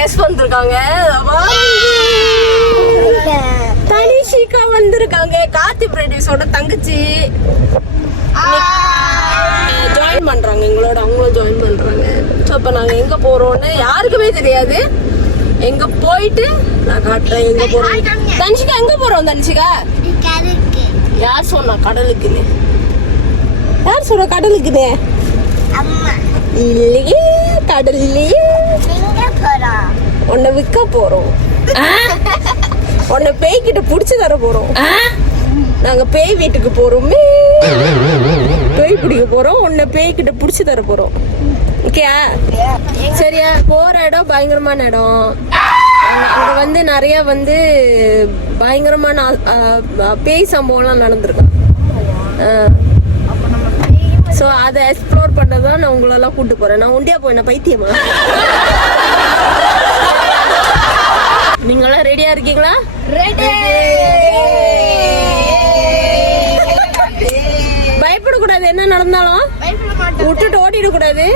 Guest வந்திருக்காங்க. தனிஷிகா வந்திருக்காங்க. கார்த்தி பிரதீஷோட தங்கச்சி ஜாயின் பண்றாங்க எங்களோட. அவங்களும் ஜாயின் பண்றாங்க. ஸோ இப்போ நாங்க எங்க போறோம்னு யாருக்குமே தெரியாது. எங்க போயிட்டு நான் காட்டுறேன் எங்க போறோம். தனிஷிகா எங்க போறோம்? தனிஷிகா யார் சொன்னா கடலுக்குன்னு? யார் சொன்னா கடலுக்குன்னு? இல்லையே, கடல் இல்லையே. உன்னை விற்க போறோம். உன்னை பேய்கிட்ட புடிச்சு தர போறோம். நாங்க பேய் வீட்டுக்கு போறோமே. பேய் பிடிக்க போறோம். உன்னை பேய்கிட்ட புடிச்சு தர போறோம். ஓகேயா? சரியா? போற இடம் பயங்கரமான இடம். அங்க வந்து நிறைய வந்து பயங்கரமான பேய் சம்பவம்லாம் நடந்திருக்கும். ஸோ அதை எக்ஸ்ப்ளோர் பண்ணதான் நான் உங்களெல்லாம் கூட்டு போறேன். நான் ஒண்டியா போயின பைத்தியமா? நீங்களாம் ரெடியா இருக்கீங்களா? பயப்படக்கூடாது. என்ன நடந்தாலும் விட்டுட்டு ஓடிடக்கூடாது.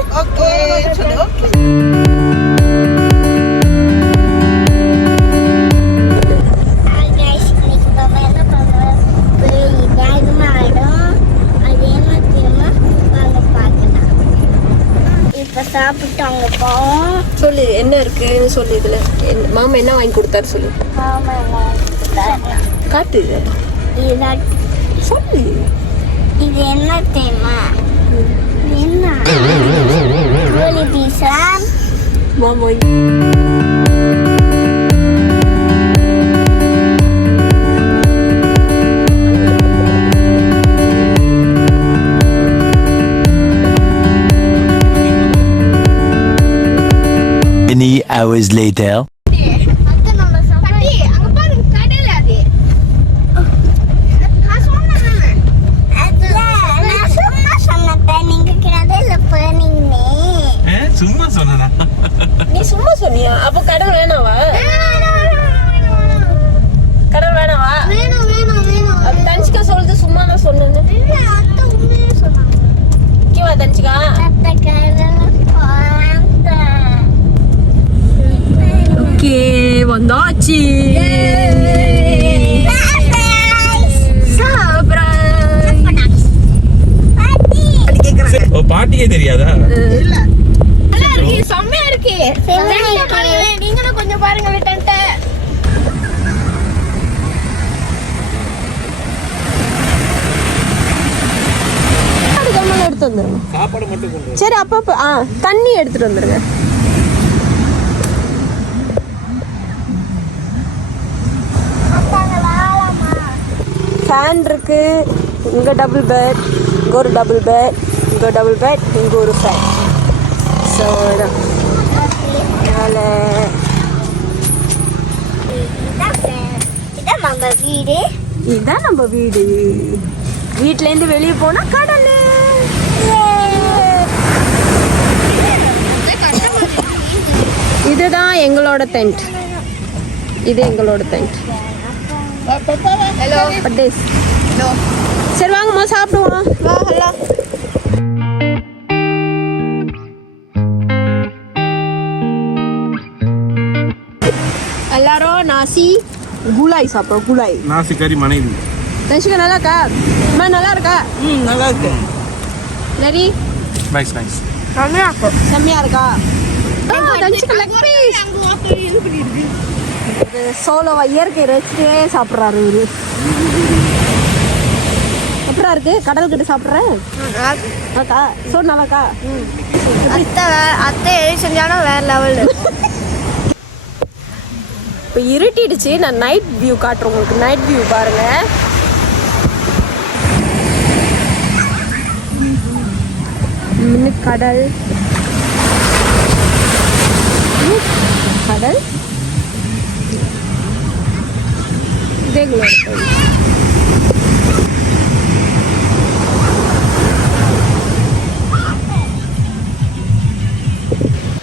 சாப்பிட்டாங்க போவோம். சொல்லு என்ன இருக்குன்னு சொல்லு. இதுல மாமா என்ன வாங்கி கொடுத்தாரு சொல்லு. காட்டு சொல்லு. இது என்ன தெரியுமா? என்ன கோழி பீஸா? மாமா Many hours later. நீ சும்மா சொன்னியா? அப்போ கடல் வேணாவா? கடல் வேணாவா? தனிஷ்கா சொல்றது சும்மா நான் சொன்னேன். ஓகேவா தனிஷ்கா? ஓகே வந்தாச்சு. பாட்டியே தெரியாதா? செம்மையா இருக்கு. நீங்களும் கொஞ்சம் பாருங்க. எடுத்து வந்துருங்க. சாப்பாடு மட்டும் கொண்டு. சரி அப்பப்ப தண்ணி எடுத்துட்டு வந்துருங்க. ஃபேன் இருக்கு. இங்க டபுள் பெட், இங்க ஒரு டபுள் பெட், இங்க டபுள் பெட், இங்க ஒரு ஃபேன். ஸோ இதான் வீடு. இதுதான் நம்ம வீடு. வீட்டிலேருந்து வெளியே போனா கடல். இதுதான் எங்களோட டென்ட். இது எங்களோட டென்ட். ஹலோ பட்டேஸ். ஹலோ. சரி வாங்கம்மா சாப்பிடுவோம். வா. ஹலோ. எல்லாரும் நாசி குலாய் சாப்பிடுவோம். குலாய் நாசி கறி மனைவி. தனிஷ்கா நல்லா இருக்கா? அம்மா நல்லா இருக்கா? நல்லா இருக்கு. சரி நைஸ் நைஸ். செம்மையா இருக்கா? Tanishka leg piece. சோலோவா இயற்கை ரசிச்சே சாப்பிட்றாரு இவரு. எப்படா இருக்கு? கடல் கிட்ட சாப்பிட்றேன். அக்கா சோறு நல்லாக்கா? அத்தை எது செஞ்சாலும் வேற லெவல். இப்போ இருட்டிடுச்சு. நான் நைட் வியூ காட்டுறேன் உங்களுக்கு. நைட் வியூ பாருங்க. கடல் கடல் இதே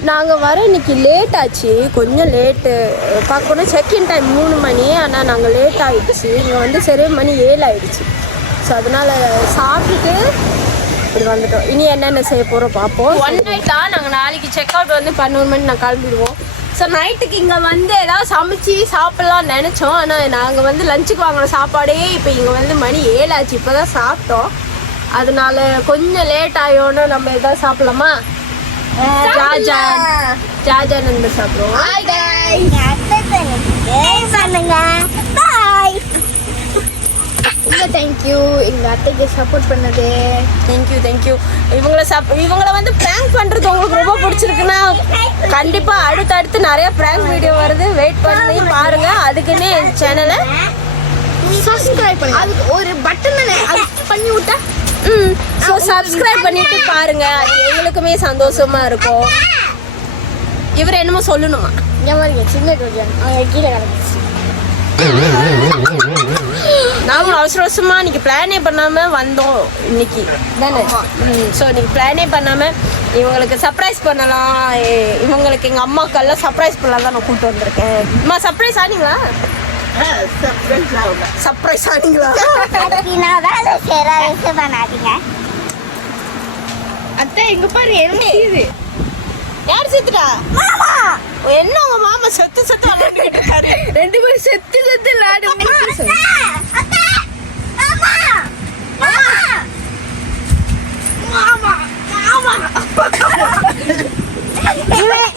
நாங்கள் வர இன்னைக்கு லேட் ஆச்சு. கொஞ்சம் லேட்டு பார்க்கணும். செக்இன் டைம் 3 மணி. ஆனால் நாங்கள் லேட் ஆகிடுச்சு. இங்கே வந்து சரி மணி 7 ஆகிடுச்சு. ஸோ அதனால் சாப்பிட்டுட்டு இப்படி வந்துட்டோம். இனி என்னென்ன செய்ய போகிறோம் பார்ப்போம். 1 நைட் தான். நாங்கள் நாளைக்கு செக் அவுட் வந்து 11 மணி நான் கிளம்பிடுவோம். ஸோ நைட்டுக்கு இங்கே வந்து ஏதாவது சமைச்சு சாப்பிட்லாம்னு நினச்சோம். ஆனால் நாங்கள் வந்து லஞ்சுக்கு வாங்கின சாப்பாடே இப்போ இங்கே வந்து மணி 7 ஆச்சு, இப்போ தான் சாப்பிட்டோம். அதனால கொஞ்சம் லேட் ஆகியோன்னு நம்ம எதாவது சாப்பிடலாமா? ஜாஜான் இருந்து சாப்பிடுவோம். தேங்க்யூ எங்க அத்தைக்கு சப்போர்ட் பண்ணது. தேங்க்யூ. இவங்களை வந்து பிராங்க் பண்றது உங்களுக்கு ரொம்ப பிடிச்சிருக்குன்னா கண்டிப்பா அடுத்தடுத்து நிறைய பிராங்க் வீடியோ வருது, வெயிட் பண்ணி பாருங்க. அதுக்குன்னு என் சேனலை சப்ஸ்கிரைப் பண்ணுங்க. அதுக்கு ஒரு பட்டன் பண்ணி விட்டா ஸோ சப்ஸ்கிரைப் பண்ணிட்டு பாருங்க. அது எங்களுக்குமே சந்தோஷமா இருக்கும். இவர் என்னமோ சொல்லணுமா? இந்த மாதிரி சின்ன கீழே கிடந்துச்சு. நாங்களும் அவசரமா இன்னைக்கு பிளானே பண்ணாம வந்தோம் இன்னைக்கு தானே. ஸோ இன்னைக்கு பிளானே பண்ணாம இவங்களுக்கு சர்ப்ரைஸ் பண்ணலாம், இவங்களுக்கு எங்க அம்மாக்கெல்லாம் சர்ப்ரைஸ் பண்ணலாம் தான் நான் கூப்பிட்டு வந்திருக்கேன். அம்மா சர்ப்ரைஸ் ஆனீங்களா? சர்ப்ரைஸ் ஆனீங்களா? அத்தை எங்க பாரு என்ன இது? யார் செத்துட்டா? என்ன உங்க மாமா செத்து விளையாடிட்டு இருக்காரு? 2 பேரும் செத்து விளையாடுங்க.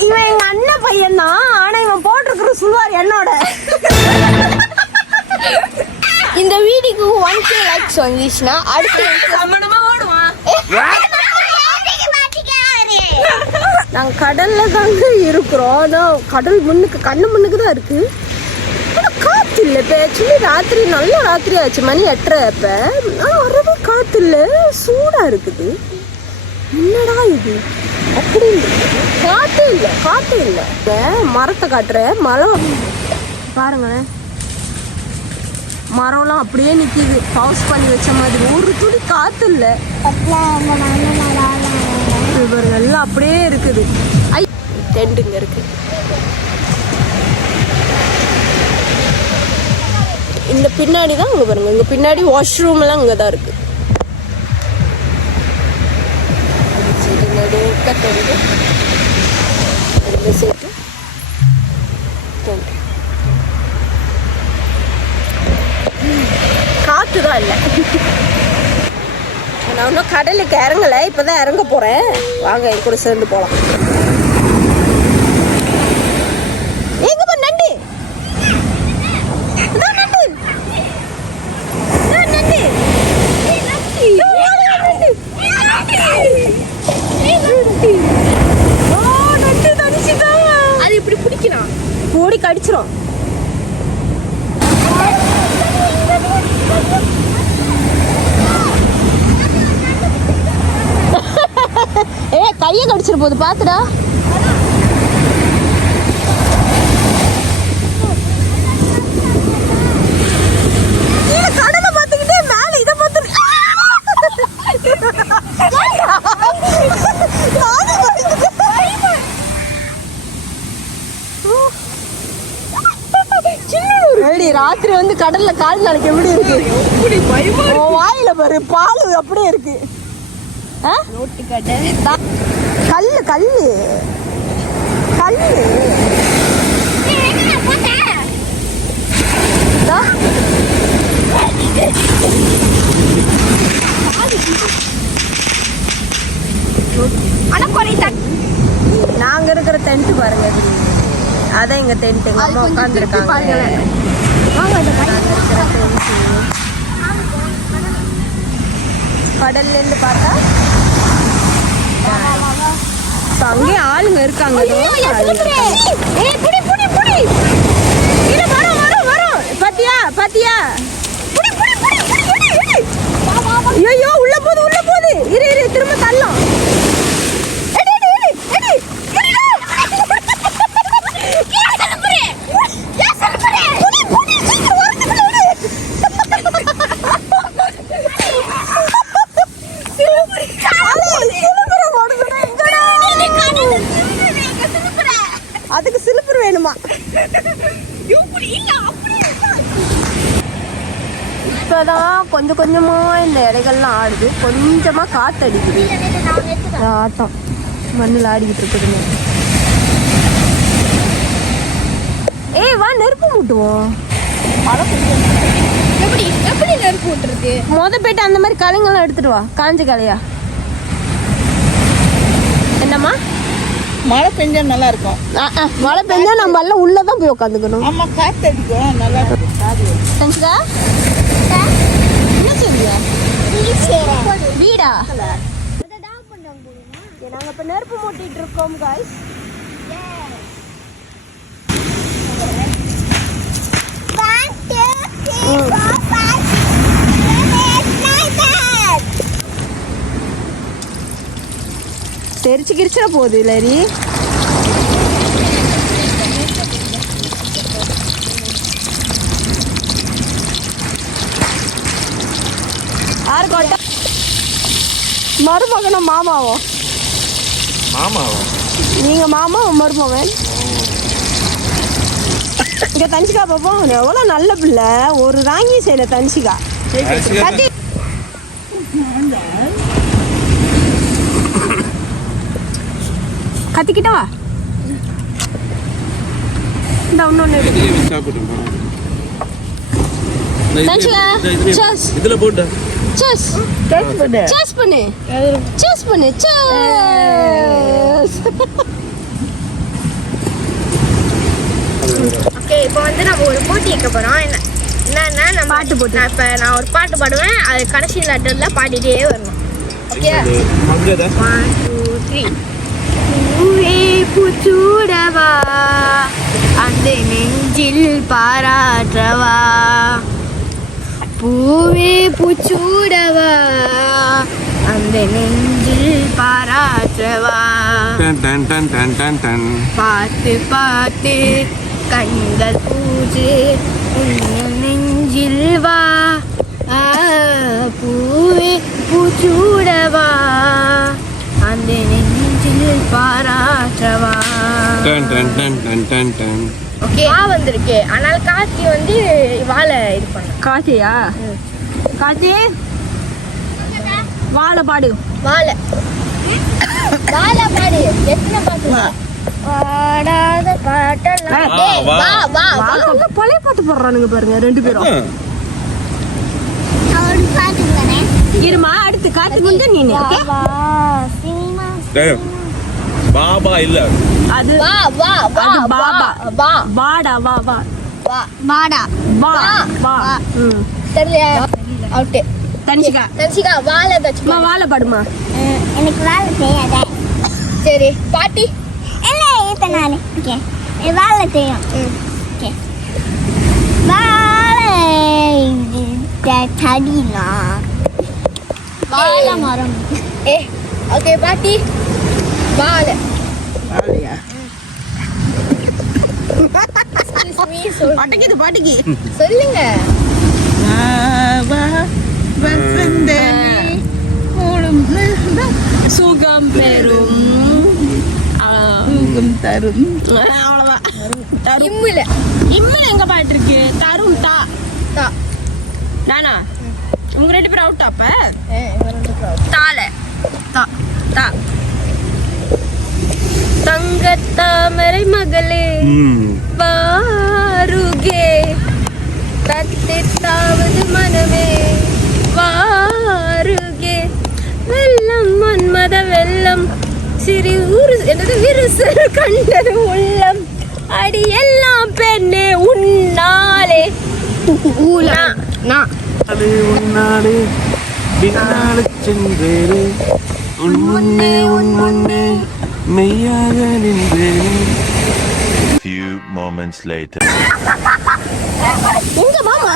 இவன் எங்க அண்ணன் பையன் தான், ஆனா இவன் போட்டிருக்கிற சுல்வார் என்னோட. இந்த வீடியோக்கு 1K லைக்ஸ் வந்துச்சுன்னா அடுத்து சமணமா ஓடுவான். நாங்க கடல்ல தாங்க இருக்கிறோம். ஆனா கடல் முன்னுக்கு கண்ணு முன்னுக்கு தான் இருக்கு. ஆனா காத்து இல்ல. இப்ப ஆக்சுவலி ராத்திரி நல்ல ராத்திரி ஆச்சு, மணி 8:30. இப்ப ஆனா வரவே காத்து இல்ல, சூடா இருக்குது. என்னடா இது அப்படி காத்து இல்ல. மரத்தை காட்டுற மலை பாருங்களேன், மரம்லாம் அப்படியே நிக்குது, பவுஸ் பண்ணி வச்ச மாதிரி. ஒரு துளி காத்து இல்ல. எல்லாம் அப்படியே இருக்குது. டெண்டுங்க இருக்கு. இந்த பின்னாடி தான் அங்க பாருங்க, இங்க பின்னாடி வாஷ்ரூம் எல்லாம் இங்கதான் இருக்கு. காத்துதான் இல்ல. நான் இன்னும் கடலுக்கு இறங்கலை, இப்போதான் இறங்க போகிறேன். வாங்க என் கூட சேர்ந்து போகலாம். எங்கப்பா நண்டு? அது இப்படி பிடிக்கலாம், ஓடி கடிச்சிரும். கையை கடிச்சிரு போது பாத்துடா. கடலை பார்த்துக்கிட்டே மேல இதை பார்த்து ராத்திரி வந்து கடல்ல கால் நாளைக்கு எப்படி இருக்கு? வாயில பாரு, பால் அப்படியே இருக்கு. கல்லு கல்லு கல்லு நாங்க இருக்கிற டென்ட் பாருங்க, அதான் எங்க டென்ட். எங்க அம்மா உட்காந்துருக்காங்க. கடல்ல இருந்து பார்த்தா அங்கே ஆளுங்க இருக்காங்க. பாத்தியா ஐயோ உள்ள போகுது. இரு திரும்ப தள்ளும். அதுக்கு சிலிப்பர் வேணுமா? இப்பதான் கொஞ்சம் கொஞ்சமா இந்த இலைகள்லாம் ஆடுது, கொஞ்சமா காத்து அடிக்குது. ஆட்டம் மண்ணில் ஆடிக்கிட்டு இருக்குதுங்க. மூட்டுவோம். எப்படி எப்படி நெருப்பு விட்டுருக்கு? போயிட்டு அந்த மாதிரி கலைங்கெல்லாம் எடுத்துட்டு வா, காஞ்ச கலையா. என்னம்மா? மழை பெஞ்சா நல்லா இருக்கும். மழை பெஞ்சா நம்ம எல்லாம் உள்ளதான் போய் உட்காந்துக்கணும். ஆமா, காத்து அடிக்கும், நல்லா இருக்கும். சங்கா என்ன செய்யா? வீடா? நாங்க இப்ப நெருப்பு மூட்டிட்டு இருக்கோம் guys. தெரிச்சு கிரிச்சிட போகுது இல்லரி. யாரு கோட்டை? மருமகனும் மாமாவும். மாமாவா? நீங்க மாமா மருமகன். இங்க தன்சிகா பாப்போம், எவ்வளவு நல்ல பிள்ளை. ஒரு ராங்கி செய்யல தன்சிகா. கத்தி கத்திக்கிட்ட வா. இந்த இன்னொன்னு தன்சிகா சஸ் இதுல போட்டு சஸ் சஸ் பண்ணு சஸ் பண்ணு சஸ். ஓகே, இப்போ வந்து நம்ம ஒரு போட்டி வைக்க போறோம். என்னன்னா நம்ம பாட்டு போட்டி. நான் ஒரு பாட்டு பாடுவேன், அது கடைசி லெட்டர்ல பாடிட்டே வரணும். ஓகே, மங்கதா 1 2 3. பூவே பூச்சூடவா, அந்த நெஞ்சில் பாராட்டவா. பூவே பூச்சூடவா, அந்த நெஞ்சில் பாராட்டவா. டன் டன் டன் டன் டன் டன். பார்த்து பார்த்து கண்கள் பூஜை உன் நெஞ்சில் வா. பூவே பூச்சூடவா, அந்த நெஞ்சில் பாராட்டவா. டன் டன் டன் டன் டன் டன். ஓகே, வந்திருக்கு. ஆனால் கார்த்தி வந்து வாழை இது பண்ண. காத்தியா காத்தி வாழை பாடு. வாழை வாழை பாடு. எத்தனை பாட்டு? பாடாத பாட்டெல்லாம். டேய், வா வா வா. பழைய பாட்டு பாடுறானுங்க பாருங்க ரெண்டு பேரும். ஒரு பாட்டு தானே. இருமா, அடுத்து காத்தி முன்ன நீ. டேய் பாபா இல்ல, அது வா வா வா அது பாபா. வா வாடா வா வா வா வாடா வா வா. தெரியலையா? அவுட். தனிஷிகா தன்சிகா வாழை தச்சு. வாழை பாடுமா. எனக்கு வாழை தெரியாதே. சரி, பாட்டி இல்ல ஏத்த நானே. ஓகே, வாழை தெரியும். ஓகே, வாழை தடினா வாழை மரம். ஓகே பாட்டி, வாழை. பாட்டிக்கு பாட்டிக்கு சொல்லுங்க. சுகம் பெறும் தரும். அவ்வளவுதான். தரும். இம்முல இம்மை எங்க பாட்டு இருக்கு? தரும் தா தா. நானா உங்க ரெண்டு பேரும் அவுட். அப்ப தாளை தா தா. தங்கத்தாமரை மகளே வாருகே, தத்தித்தாவது மனமே வாருகே. வெள்ளம் மன்மத வெள்ளம் சிறு ஊரு என்னது விரிசல் கண்டது உள்ளம். அடி எல்லாம் பெண்ணே உன்னாலே. அது உன்னாடு பின்னாடு சென்றேனே, உன் முன்னே மெய்யாக நின்றேனே. Few moments later. உங்க மாமா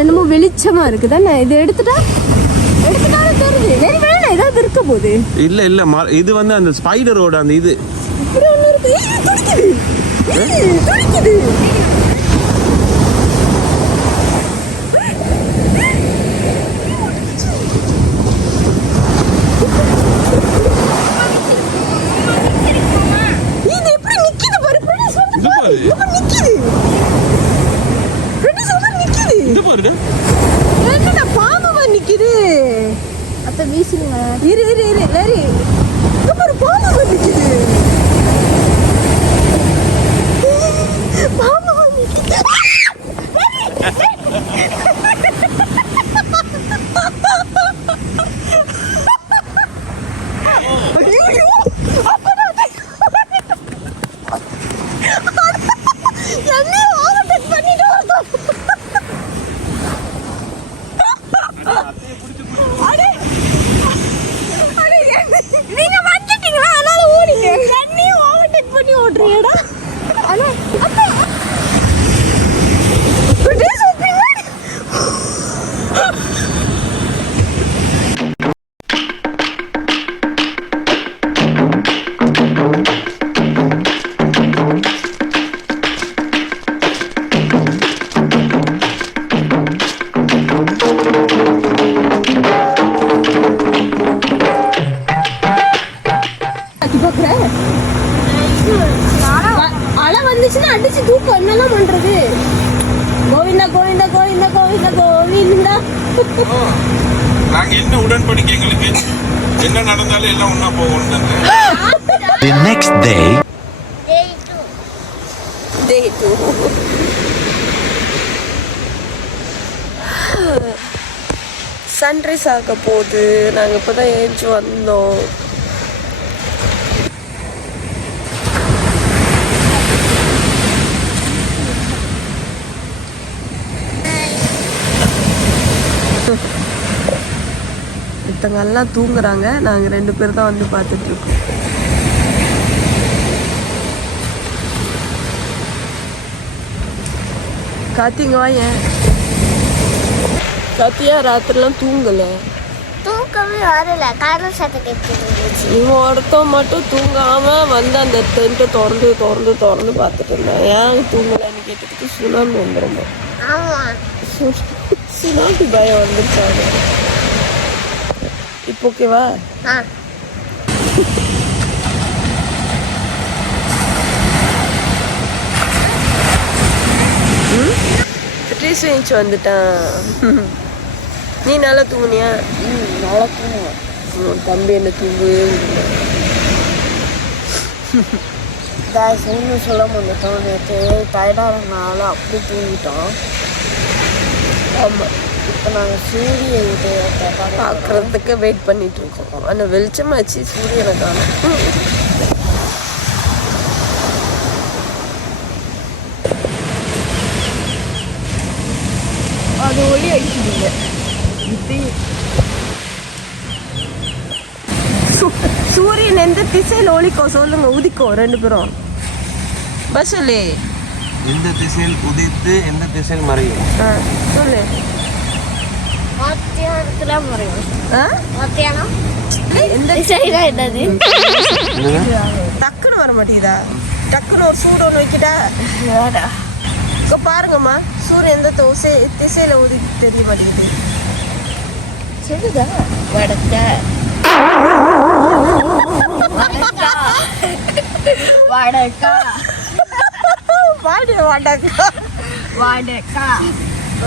என்னமோ வெளிச்சமா இருக்குதானே. இது எடுத்துட்டா தெரியுது. வேறு வேணா ஏதாவது இருக்க போகுது. இல்ல இது வந்து அந்த ஸ்பைடரோட அந்த இது. இப்படி ஒண்ணு இருக்கு. துடிக்குது. இது எப்படி நிக்குது பாரு. நிக்குது. பாக்குற அலை வந்துச்சுன்னா அடிச்சு தூக்கம் என்னெல்லாம் பண்றது? கோவிந்தா கோவிந்தா கோவிந்தா கோவிந்தா கோவிந்தா. நாங்க என்ன உடன்படிக்கை எங்களுக்கு என்ன நடந்தாலும் எல்லாம் ஒண்ணா போவோம். The next day. Day 2. Sunrise ஆக போகுது. நாங்கள் இப்போ தான் ஏஞ்சி வந்தோம். மற்றவங்க எல்லாம் தூங்குறாங்க. நாங்கள் 2 பேர் தான் வந்து பார்த்துட்டு இருக்கோம். காத்திங்க வாயேன். காத்தியா ராத்திரிலாம் தூங்கல. தூக்கமே வரல, காரணம் சத்தம் கேட்டுருந்துச்சு. இவன் ஒருத்தன் மட்டும் தூங்காம வந்து அந்த டென்ட்டை திறந்து திறந்து திறந்து பார்த்துட்டு இருந்தான். ஏன் தூங்கலன்னு கேட்டதுக்கு சுனாமி வந்துருமா. ஆமா, சுனாமி பயம் வந்துருச்சாங்க. இப்போ ஓகேவா? ஆ ட்ரீஸ் ஏஞ்சி வந்துட்டான். நீ நல்லா தூங்குனியா? நல்லா தூங்குவேன். உன் தம்பி என்ன தூங்கவே முடியல. ஒன்றும் சொல்ல முடியும். நேற்று டயர்டாகிறதுனால அப்படி தூங்கிட்டோம். ஆமாம், இப்போ நாங்கள் சூரிய உதயத்தை பார்க்குறதுக்கு வெயிட் பண்ணிட்டு இருக்கோம். ஆனால் வெளிச்சமாச்சு, சூரியனை காணும். அது ஒளி அடிச்சுடுங்க. சூரியன் எந்த திசையில் ஒளிக்கும் சொல்லுங்க, உதிக்கும் 2 பேரும். பஸ் சொல்லு. எந்த திசையில் உதித்து எந்த திசையில் மறையும்? சொல்லு. மத்தியானத்துல முறையும். ஆ? மத்தியானம் எந்த திசைனா என்னது? டக்குன்னு வர மாட்டேங்குதா? டக்குன்னு ஒரு சூடு ஒன்று வைக்கிட்டா? இப்போ பாருங்கம்மா, சூரியன் எந்த திசையில உதிக்கு தெரிய மாட்டேங்குது. சரிதா வடக்க வடக்கா வாடிய வாடாக்கா. வடக்கா.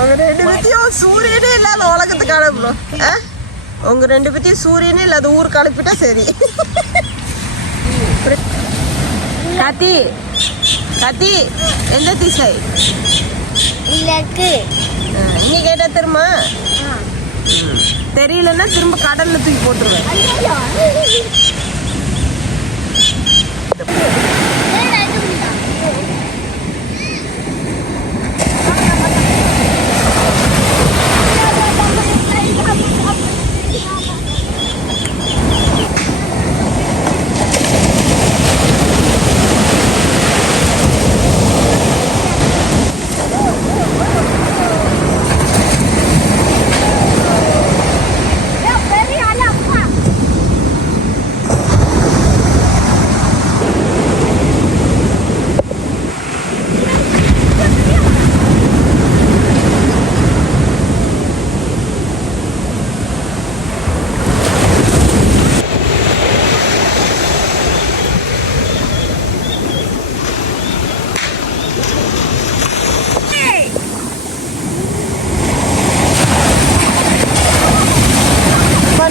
உங்க 2 பேத்தையும் சூரியனே இல்லாத உலகத்துக்கு அனுப்பணும். உங்க 2 பேத்தையும் சூரியனே இல்லாத ஊருக்கு அனுப்பிட்டா சரி. காத்தி காத்தி, எந்த திசை? இல்லக்கு இங்க கேட்டா திரும்ப தெரியலன்னா திரும்ப கடல்ல தூக்கி போட்டுருவேன்.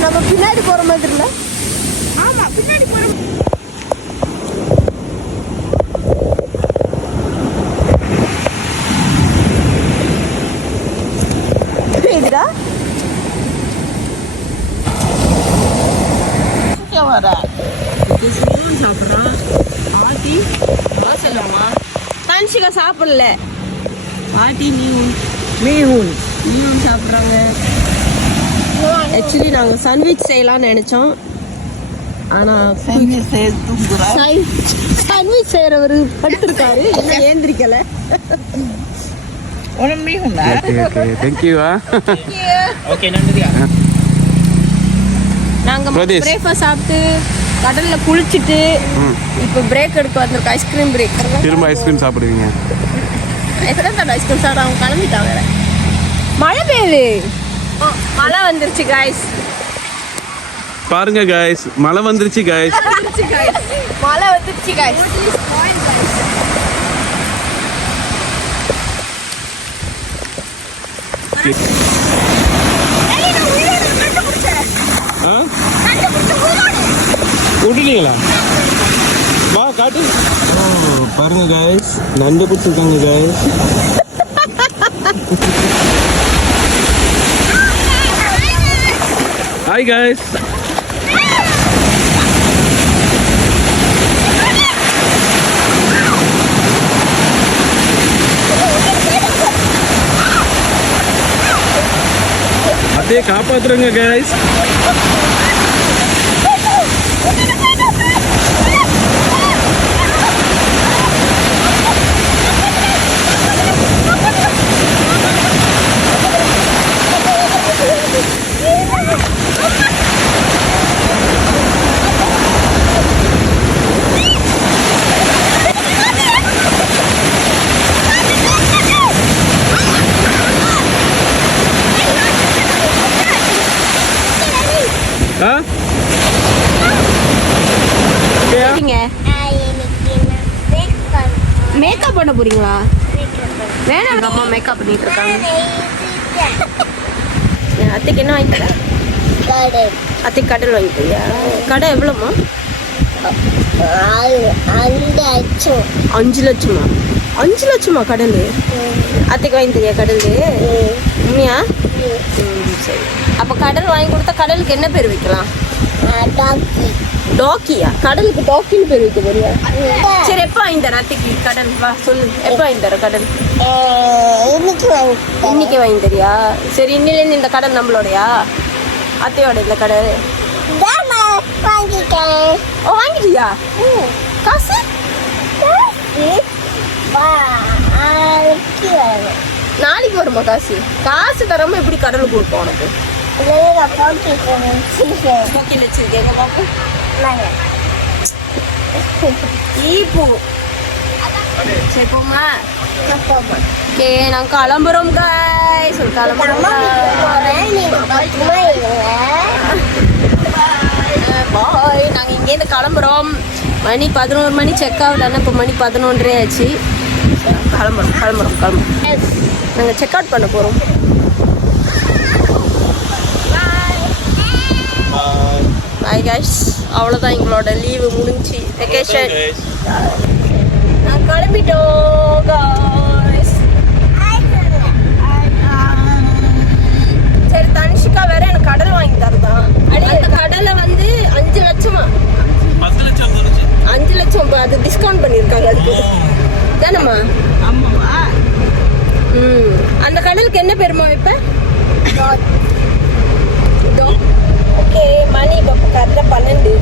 நம்ம பின்னாடி போற மாதிரி இல்ல? ஆமா, பின்னாடி போறோம். கேக்குதா? வர சாப்பிட்றான். பாட்டி வாசலம்மா தான்ஷிகா சாப்பிடல. பாட்டி மீன் சாப்பிட்றாங்க. ஆக்சுவலி நாங்கள் சாண்ட்விச் செய்யலாம்னு நினைச்சோம். ஆனால் சாண்ட்விச் செய்யறவர் படுத்திருக்காரு, என்ன ஏந்திரிக்கல. நாங்கள் பிரேக்ஃபாஸ்ட் சாப்பிட்டு கடல்ல குளிச்சுட்டு இப்போ பிரேக் எடுக்க வந்திருக்கோம். Ice cream break. திரும்ப ஐஸ்கிரீம் சாப்பிடுவீங்க? ஐஸ்கிரீம் சாப்பிட அவங்க கிளம்பிட்டாங்க. மழை பெய்யுது. மழை வந்துருச்சு காய்ஸ். பாருங்க guys, மழை வந்துருச்சு guys. மழை வந்துருச்சு guys. விட்டுட்டீங்களா? வா காட்டு. பாருங்க guys, நண்டு பிடிச்சிருக்காங்க guys. Hi guys. அத்தையை காப்பாத்துறங்க guys. மேக்கப் பண்ண போறீங்களா? வேணாம், அம்மா மேக்கப் பண்ணிட்டு இருக்காங்க. அத்தைக்கு என்ன வாங்கி தர? அத்தை கடல் வாங்கி தரியா? கடை எவ்வளோமா? 5 லட்சமா? 5 லட்சமா கடல்? அத்தைக்கு வாங்கி தரியா கடல்? உண்மையா? சரி. அப்போ கடல் வாங்கி கொடுத்தா கடலுக்கு என்ன பேர் வைக்கலாம்? டாக்கியா? கடலுக்கு டாக்கின்னு பேர் வைக்க போறியா? சரி, எப்போ வாங்கி தர அத்தைக்கு கடல்? வா சொல்லு, எப்போ வாங்கி தர கடல்? இன்னைக்கு வாங்கி தரியா? சரி, இன்னிலேருந்து இந்த கடல் நம்மளோடையா? அத்தையோட இல்லை கடல்? ஓ, வாங்கிட்டியா? காசு நாளைக்கு வருமா காசு? காசு தராம எப்படி கடலுக்கு கொடுப்போம் உனக்கு? போக்கில் வச்சிருக்கேங்க பாப்போம். ஈப்பூ. சரி போமா. ஓகே, நாங்கள் கிளம்புறோம் guys. கிளம்புறோம். பாய். நாங்கள் இங்கேருந்து கிளம்புறோம். மணி 11 மணி செக் அவுட். ஆனால் இப்போ மணி 11:30 ஆச்சு. கிளம்புறோம். நாங்கள் செக் அவுட் பண்ண போகிறோம். பாய் guys. அவ்வளோதான், எங்களோட லீவு முடிஞ்சு வெக்கேஷன். நான் கிளம்பிட்டோம் guys. சரி, தனிஷிகா வேற எனக்கு கடல் வாங்கி தரதான். அந்த கடலை வந்து 5 லட்சமா? 5 லட்சம். அது டிஸ்கவுண்ட் பண்ணியிருக்காங்க அதுக்கு தானம்மா? அந்த கடலுக்கு என்ன பேருமா வைப்ப? ஓகே, மணி இப்போ கரெக்டாக 12.